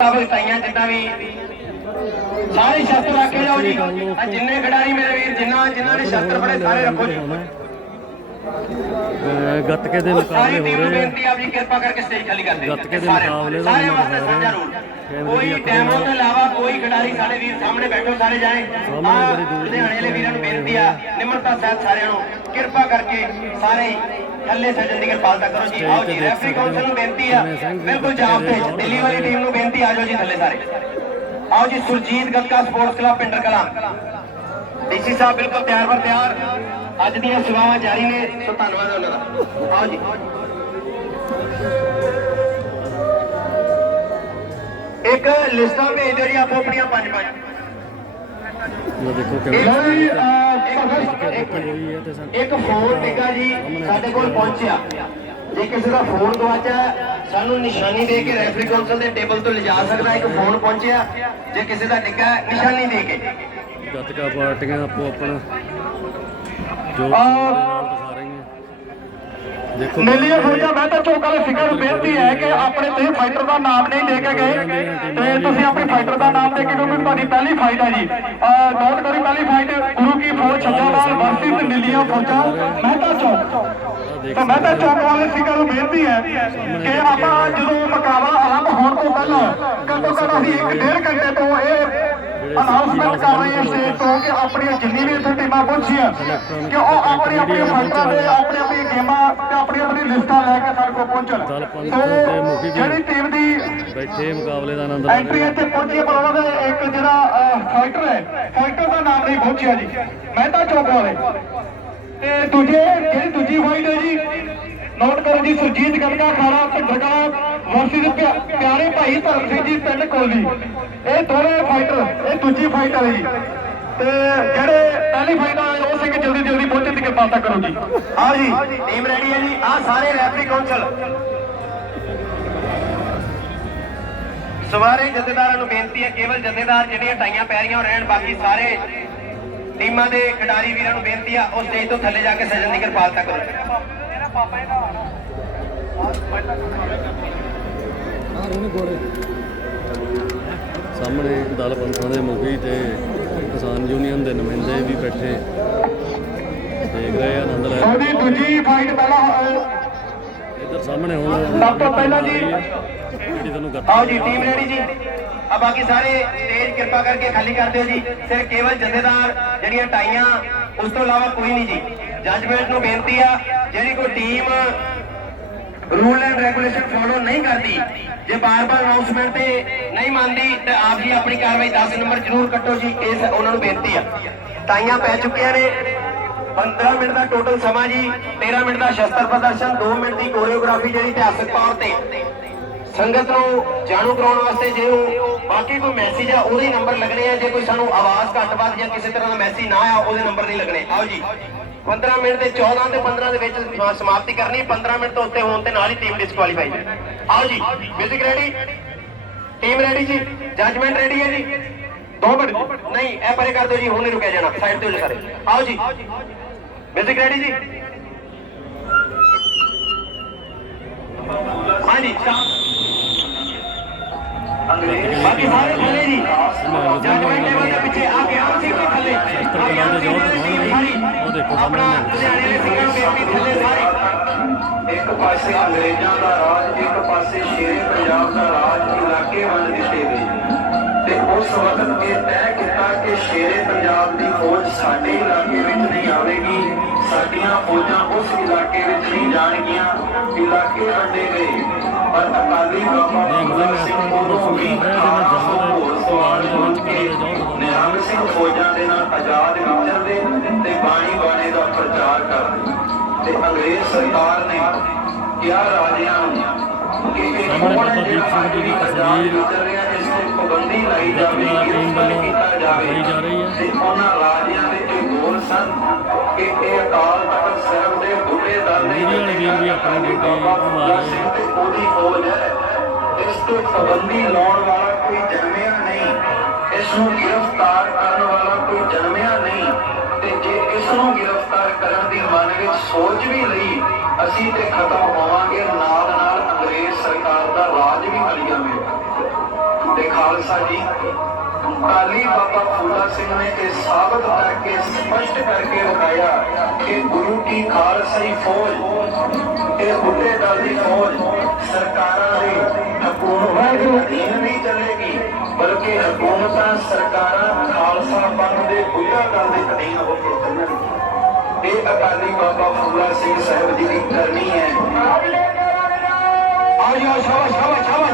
ਮੁਤਾਬਕ ਜਿੱਦਾਂ ਵੀ। ਸਾਰੇ ਸ਼ਸਤਰ ਰੱਖੇ ਜਾਓ ਜੀ। ਜਿੰਨੇ ਖਿਡਾਰੀ ਮੇਰੇ ਵੀਰ, ਜਿੰਨਾ ਜਿਨ੍ਹਾਂ ਨੇ ਸ਼ਸਤਰ ਫੜੇ ਸਾਰੇ ਰੱਖੋ ਜੀ। ਗੱਤਕੇ ਦੇ ਮੁਕਾਬਲੇ ਹੋ ਨੂੰ ਰਹੇ ਆ। ਬੇਨਤੀ ਆ ਵੀ ਕਿਰਪਾ ਕਰਕੇ ਸਟੇਜ ਖਾਲੀ ਕਰ ਦੇ। ਗੱਤਕੇ ਦੇ ਮੁਕਾਬਲੇ ਦਾ ਰੂਲ ਕੈਮਰੇ ਕੋਈ ਟਾਈਮ। ਤੋਂ ਇਲਾਵਾ ਕੋਈ ਖਿਡਾਰੀ ਸਾਡੇ ਵੀਰ ਸਾਹਮਣੇ ਬੈਠੋ ਸਾਰੇ ਜਾਏ ਸਾਹਮਣੇ ਆਹ ਬੜੀ ਦੂਰ ਲੁਧਿਆਣੇ ਵਾਲੇ ਵੀਰਾਂ ਨੂੰ ਬੇਨਤੀ ਆ ਨਿਮਰਤਾ ਸਹਿਤ ਸਾਰਿਆਂ ਨੂੰ ਕਿਰਪਾ ਕਰਕੇ ਸਾਰੇ ਥੱਲੇ ਸੱਜਣ ਦੀ ਕਿਰਪਾਲਤਾ ਕਰੋ ਜੀ। ਆਓ ਜੀ ਰੈਫਰੀ ਕਾਉਂਸਲ ਨੂੰ ਬੇਨਤੀ ਆ ਬਿਲਕੁਲ ਜਾਬ ਤੇ ਦਿੱਲੀ ਵਾਲੀ ਟੀਮ ਨੂੰ ਬੇਨਤੀ ਆ ਜਾਓ ਜੀ ਥੱਲੇ ਸਾਰੇ। ਆਓ ਜੀ Surjit Gatka sports club Pindar Kalan DC ਸਾਹਿਬ ਬਿਲਕੁਲ ਤਿਆਰ ਬਰ ਤਿਆਰ। ਅੱਜ ਦੀਆਂ ਸੇਵਾਵਾਂ ਜਾਰੀ ਨੇ ਸੋ ਧੰਨਵਾਦ ਉਹਨਾਂ ਦਾ। ਆਓ ਜੀ। ਇੱਕ ਲਿਸਟਾਂ ਭੇਜ ਦਿਓ ਜੀ ਆਪੋ ਆਪਣੀਆਂ ਪੰਜ ਪੰਜ। ਲੋ ਦੇਖੋ ਇਹ ਅਹ, ਕੀਤੀ ਇੱਕ- ਫੋਨ ਟਿੱਕਾ ਜੀ ਸਾਡੇ ਕੋਲ ਪਹੁੰਚਿਆ। ਜੇ ਕਿਸੇ ਦਾ ਫੋਨ ਗਵਾਚਿਆ ਸਾਨੂੰ ਨਿਸ਼ਾਨੀ ਦੇ ਕੇ ਰੈਫਰੀ ਕਾਉਂਸਲ ਦੇ ਟੇਬਲ ਤੋਂ ਲਿਜਾ ਸਕਦਾ ਇੱਕ ਫੋਨ ਪਹੁੰਚਿਆ। ਜੇ ਕਿਸੇ ਦਾ ਟਿੱਕਾ ਨਿਸ਼ਾਨੀ ਦੇ ਕੇ। ਗੱਤਕਾ ਪਾਰਟੀਆਂ ਆਪੋ ਆਪਣਾ। ਜੋ ਦਿਖਾ ਮੇਲੀਆਂ ਫਰਜਾ ਮੈਂ ਤਾਂ ਚੌਕ ਵਾਲੇ ਨੂੰ ਬੇਨਤੀ ਹੈ ਕਿ ਆਪਣੇ ਤੁਸੀਂ ਫਾਈਟਰ ਦਾ ਨਾਮ ਨਹੀਂ ਦੇ ਕੇ ਗਏ। ਤੇ ਤੁਸੀਂ ਆਪਣੇ ਫਾਈਟਰ ਦਾ ਨਾਮ ਦੇ ਕੇ ਕਿਉਂਕਿ ਤੁਹਾਡੀ ਪਹਿਲੀ ਫਾਈਟ ਹੈ ਜੀ। ਨੋਟ ਕਰੀ ਪਹਿਲੀ ਫਾਈਟ ਗੁਰੂ ਕੀ ਫੌਜ ਛੱਜਾਵਾਲ ਵਰਸਸ ਨੀਲੀਆਂ ਫੌਜਾਂ। ਮਹਿਤਾ ਚੌਕ ਤਾਂ ਮਹਿਤਾ ਚੌਕ ਵਾਲੇ ਸਿੱਖਾਂ ਨੂੰ ਬੇਨਤੀ ਹੈ ਕਿ ਆਪਾਂ ਜਦੋਂ ਮੁਕਾਬਲਾ ਆਰੰਭ ਹੋਣ ਤੋਂ ਪਹਿਲਾਂ ਘੱਟੋ ਘੱਟ ਅਸੀਂ ਇੱਕ ਡੇਢ ਘੰਟੇ ਤੋਂ ਇਹ ਅਨਾਉਂਸਮੈਂਟ ਕਰ ਰਹੇ ਹਾਂ ਸਟੇਜ ਤੋਂ ਕਿ ਆਪਣੀਆਂ ਜਿੰਨੀ ਵੀ ਇੱਥੇ ਟੀਮਾਂ ਪਹੁੰਚੀਆਂ ਕਿ ਉਹ ਆਪਣੀ ਆਪਣੀ ਫਾਈਟਾਂ ਦੇ ਆਪਣੀ ਆਪਣੀ ਗੇਮਾਂ ਤੇ ਆਪਣੀ ਆਪਣੀ ਲਿਸਟਾਂ ਲੈ ਕੇ ਸਾਡੇ ਕੋਲ ਪਹੁੰਚਣ। ਸੋ। ਜਿਹੜੀ ਟੀਮ ਦੀ ਬੈਠੇ ਮੁਕਾਬਲੇ ਦਾ ਆਨੰਦ ਐਂਟਰੀ ਇੱਥੇ ਪਹੁੰਚੀ ਪਰ ਉਹਨਾਂ ਦਾ ਇੱਕ ਜਿਹੜਾ ਫਾਈਟਰ ਹੈ ਫਾਈਟਰ ਦਾ ਨਾਮ ਨਹੀਂ ਪਹੁੰਚਿਆ ਜੀ। ਮਹਿਤਾ ਚੌਕ ਵਾਲੇ। ਤੇ ਦੂਜੇ ਜਿਹੜੀ ਦੂਜੀ ਫਾਈਟ ਹੈ ਜੀ ਨੋਟ ਕਰੋ ਜੀ ਸੁਰਜੀਤ ਗੰਗਾ ਖਾੜਾ ਭਿੰਡਰਕਾ ਵਰਸੀ ਪਿਆਰੇ ਭਾਈ ਧਰਮ ਸਿੰਘ ਜੀ ਪਿੰਡ ਕੋਲੀ। ਇਹ ਦੋਵੇਂ ਫਾਈਟਰ ਇਹ ਦੂਜੀ ਫਾਈਟਰ ਹੈ ਜੀ ਤੇ ਜਿਹੜੇ ਪਹਿਲੀ ਫਾਈਟ ਆ ਉਹ ਸਿੰਘ ਜਲਦੀ ਜਲਦੀ ਪਹੁੰਚਣ ਦੀ ਕਿਰਪਾਲਤਾ ਕਰੋ ਜੀ। ਆਓ ਜੀ ਟੀਮ ਰੈਡੀ ਹੈ ਜੀ। ਆ ਸਾਰੇ ਰੈਫਰੀ ਕਾਉਂਸਲ ਸਵਾਰੇ ਜਥੇਦਾਰਾਂ ਨੂੰ ਬੇਨਤੀ ਹੈ, ਕੇਵਲ ਜਥੇਦਾਰ ਜਿਹੜੀਆਂ ਟਾਈਆਂ ਪੈ ਰਹੀਆਂ ਉਹ ਰਹਿਣ, ਬਾਕੀ ਸਾਰੇ ਟੀਮਾਂ ਦੇ ਖਿਡਾਰੀ ਵੀਰਾਂ ਨੂੰ ਬੇਨਤੀ ਆ, ਉਹ ਸਟੇਜ ਤੋਂ ਥੱਲੇ ਜਾ ਕੇ ਸਜਣ ਦੀ ਕਿਰਪਾਲਤਾ ਕਰੋ ਸਾਹਮਣੇ ਦਲ ਪੰਥਾਂ ਦੇ ਮੁਖੀ ਤੇ ਕਿਸਾਨ ਯੂਨੀਅਨ ਦੇ ਨੁਮਾਇੰਦੇ ਵੀ ਬੈਠੇ। ਦੇਖ ਰਹੇ ਆ ਆਨੰਦ ਲੈ। ਉਹਦੀ ਦੂਜੀ ਫਾਈਟ ਪਹਿਲਾਂ ਇੱਧਰ ਸਾਹਮਣੇ ਹੁਣ ਸਭ ਤੋਂ ਪਹਿਲਾਂ ਜੀ- ਜਿਹੜੀ ਤੁਹਾਨੂੰ ਗੱਤ ਆਓ ਜੀ ਟੀਮ ਰੈਡੀ ਜੀ। ਆ ਬਾਕੀ ਸਾਰੇ ਸਟੇਜ ਕਿਰਪਾ ਕਰਕੇ ਖਾਲੀ ਕਰ ਦਿਓ ਜੀ। ਸਿਰਫ ਕੇਵਲ ਜਥੇਦਾਰ ਜਿਹੜੀਆਂ ਟਾਈਆਂ ਉਸ ਤੋਂ ਇਲਾਵਾ ਕੋਈ ਨਹੀਂ ਜੀ। ਜੱਜਮੈਂਟ ਨੂੰ ਬੇਨਤੀ ਆ ਜਿਹੜੀ ਕੋਈ team rule and regulation follow ਨਹੀਂ ਕਰਦੀ। ਜੇ ਬਾਰ-ਬਾਰ ਅਨਾਉਂਸਮੈਂਟ ਤੇ ਨਹੀਂ ਮੰਨਦੀ, ਤੇ ਆਪ ਜੀ ਆਪਣੀ ਕਾਰਵਾਈ 10 ਨੰਬਰ ਜ਼ਰੂਰ ਕੱਟੋ ਜੀ, ਇਸ ਉਹਨਾਂ ਨੂੰ ਬੇਨਤੀ ਆ। ਟਾਈਆਂ ਪੈ ਚੁੱਕੀਆਂ ਨੇ। 15 ਮਿੰਟ ਦਾ ਟੋਟਲ ਸਮਾਂ ਜੀ 13 ਮਿੰਟ ਦਾ ਸ਼ਸਤਰ ਪ੍ਰਦਰਸ਼ਨ 2 ਮਿੰਟ ਦੀ ਕੋਰੀਓਗ੍ਰਾਫੀ ਜਿਹੜੀ ਇਤਿਹਾਸਕ ਤੌਰ ਤੇ। ਸੰਗਤ ਨੂੰ ਜਾਣੂ ਕਰਾਉਣ ਵਾਸਤੇ ਜੇ ਉਹ ਬਾਕੀ ਕੋਈ ਮੈਸੇਜ ਆ, ਉਹਦੇ ਨੰਬਰ ਲੱਗਣੇ ਆ। ਜੇ ਕੋਈ ਸਾਨੂੰ ਆਵਾਜ਼ ਘੱਟ ਵੱਧ ਜਾਂ ਕਿਸੇ ਤਰ੍ਹਾਂ ਦਾ ਮੈਸੇਜ ਨਾ ਆ ਉਹਦੇ ਨੰਬਰ ਨਹੀਂ ਲੱਗਣੇ। ਆਓ ਜੀ। 15 ਮਿੰਟ ਦੇ 14 ਤੇ 15 ਦੇ ਵਿੱਚ ਸਮਾਪਤੀ ਕਰਨੀ 15 ਮਿੰਟ ਤੋਂ ਉੱਤੇ ਹੋਣ ਤੇ ਨਾਲ ਹੀ ਟੀਮ ਡਿਸਕੁਆਲੀਫਾਈ ਆਓ ਜੀ ਮਿਊਜ਼ਿਕ ਰੈਡੀ ਟੀਮ ਰੈਡੀ ਜੀ? ਜੱਜਮੈਂਟ ਰੈਡੀ ਹੈ ਜੀ? ਦੋ ਮਿੰਟ। ਨਹੀਂ, ਇਹ ਪਰੇ ਕਰ ਦਿਓ ਜੀ, ਹੁਣ ਰੁਕਿਆ ਜਾਣਾ। ਸਾਈਡ ਤੇ ਹੋ ਜਾਓ ਸਾਰੇ। ਆਓ ਜੀ। ਮਿਊਜ਼ਿਕ ਰੈਡੀ ਜੀ? ਹਾਂਜੀ। ਸਟਾਪ ਬਾਕੀ ਸਾਰੇ ਥੱਲੇ ਜੀ। ਜੱਜਮੈਂਟ ਟੇਬਲ ਦੇ ਪਿੱਛੇ ਆ ਗਿਆਨ ਸਿੰਘ ਥੱਲੇ। ਸ਼ਸਤਰ ਕਲਾ ਦੇ ਜੋਰ ਉਹ ਦੇਖੋ ਸਾਹਮਣੇ ਲੁਧਿਆਣੇ ਦੇ ਸਿੰਘਾਂ ਨੂੰ ਬੇਨਤੀ ਥੱਲੇ ਸਾਰੇ। ਇੱਕ ਪਾਸੇ ਅੰਗਰੇਜ਼ਾਂ ਦਾ ਰਾਜ ਇੱਕ ਪਾਸੇ ਸ਼ੇਰੇ ਪੰਜਾਬ ਦਾ ਰਾਜ ਇਲਾਕੇ ਵੰਡ ਦਿੱਤੇ ਗਏ। ਤੇ ਉਸ ਵਕਤ ਇਹ ਤੈਅ ਕੀਤਾ ਕਿ ਸ਼ੇਰੇ ਪੰਜਾਬ ਦੀ ਫੌਜ ਸਾਡੇ ਇਲਾਕੇ ਵਿੱਚ ਨਹੀਂ ਆਵੇਗੀ ਸਾਡੀਆਂ ਫੌਜਾਂ ਉਸ ਇਲਾਕੇ ਵਿੱਚ ਨਹੀਂ ਜਾਣਗੀਆਂ ਇਲਾਕੇ ਵੰਡੇ ਗਏ। ਪਰ ਅਕਾਲੀ ਬਾਬਾ ਫੂਲਾ ਸਿੰਘ ਉਦੋਂ ਵੀ 1800 ਸੁਣ ਕੇ ਨਿਹੰਗ ਸਿੰਘ ਫੌਜਾਂ ਦੇ ਨਾਲ ਆਜ਼ਾਦ ਵਿਚਰਦੇ ਤੇ ਬਾਣੀ ਬਾਣੇ ਦਾ ਪ੍ਰਚਾਰ ਕਰਦੇ ਤੇ ਅੰਗਰੇਜ਼ ਸਰਕਾਰ ਨੇ ਕਿਹਾ ਰਾਜਿਆਂ ਨੂੰ ਕਿ ਇਹ ਬਾਬਾ ਹੈ ਦੀਪ ਸਿੰਘ ਜੀ ਦੀ ਤਸਵੀਰ ਇਸ ਤੇ ਪਾਬੰਦੀ ਲਾਈ ਜਾਵੇ ਗੱਤਕਾ ਟੀਮ ਵੱਲੋਂ ਲਾਈ ਜਾ ਰਹੀ ਹੈ। ਤੇ ਉਹਨਾਂ ਰਾਜਿਆਂ ਦੇ ਜੋ ਬੋਲ ਸਨ ਕਿ ਇਹ ਅਕਾਲ ਤਖਤ ਸਾਹਿਬ ਦੇ ਬੁੱਢੇ ਦਲ ਨੇ ਵੀਡੀਓ ਵਾਲੇ ਵੀਰ ਵੀ ਆਪਣੇ ਸਿੰਘ ਤੇ ਉਹਦੀ ਫੌਜ ਹੈ ਇਸ ਤੇ ਪਾਬੰਦੀ ਲਾਉਣ ਵਾਲਾ ਕੋਈ ਜਨਮਿਆ ਨਹੀਂ ਇਸ ਨੂੰ ਗ੍ਰਿਫਤਾਰ ਕਰਨ ਵਾਲਾ ਕੋਈ ਨਹੀਂ ਇਸ ਨੂੰ ਗ੍ਰਿਫਤਾਰ ਕਰਨ ਦੀ ਮਨ ਵਿੱਚ ਸੋਚ ਵੀ ਲਈ ਅਸੀਂ ਤੇ ਖਤਮ ਹੋਵਾਂਗੇ ਨਾਲ ਨਾਲ ਅੰਗਰੇਜ਼ ਸਰਕਾਰ ਦਾ ਰਾਜ ਵੀ ਹਟ ਜਾਵੇਗਾ ਤੇ ਖਾਲਸਾ ਜੀ ਕਾਲੀ ਬਾਬਾ ਫੂਲਾ ਸਿੰਘ ਨੇ ਇਹ ਸਾਬਤ ਕਰਕੇ ਸਪਸ਼ਟ ਕਰਕੇ ਵਿਖਾਇਆ ਕਿ ਗੁਰੂ ਕੀ ਖਾਲਸਾਈ ਫੌਜ ਇਹ ਬੁੱਢੇ ਦਲ ਦੀ ਫੌਜ ਸਰਕਾਰਾਂ ਦੀ ਹਕੂਮਤ ਦੇ ਨਹੀਂ ਚੱਲੇਗੀ। ਬਲਕਿ ਹਕੂਮਤਾਂ ਸਰਕਾਰਾਂ ਖਾਲਸਾ ਪੰਥ ਦੇ ਬੁੱਢਾ ਦਲ ਦੇ ਅਧੀਨ ਹੋ ਕੇ ਚੱਲਣਗੀਆਂ ਇਹ ਅਕਾਲੀ ਬਾਬਾ ਫੂਲਾ ਸਿੰਘ ਸਾਹਿਬ ਜੀ ਦੀ ਕਰਨੀ ਹੈ। ਆਓ ਸ਼ਾਬਾਸ਼ ਸ਼ਾਬਾਸ਼।